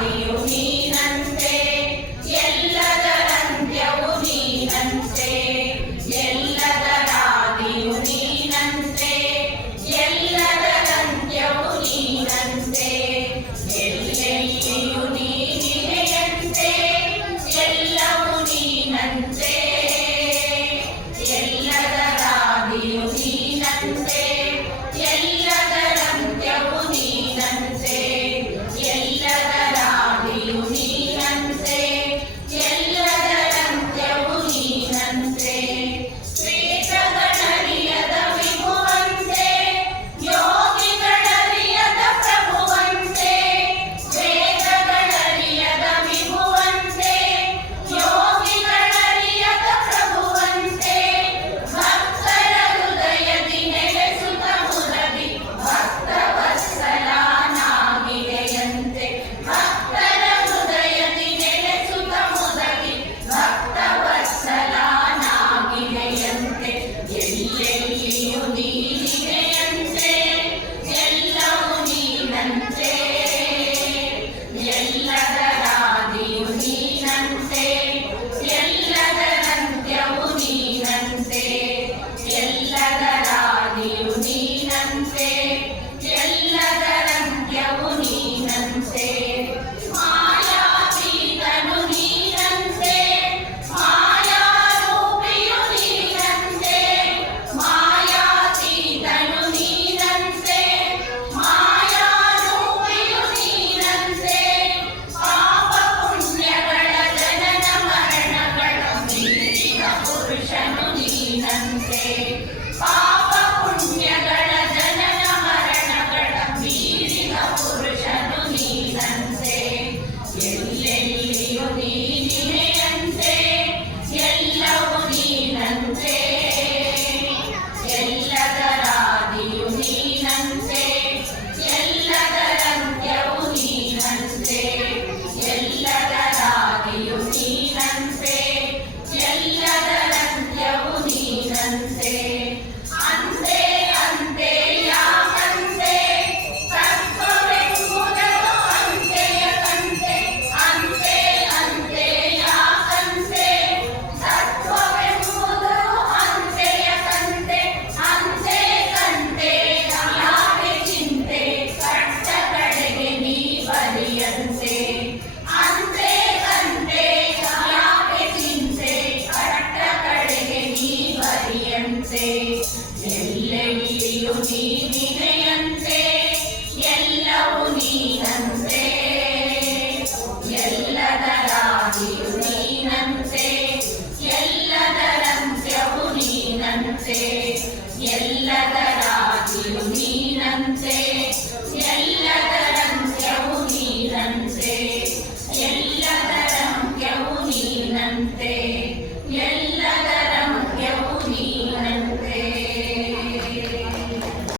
里有你 ನೀನಂತೆ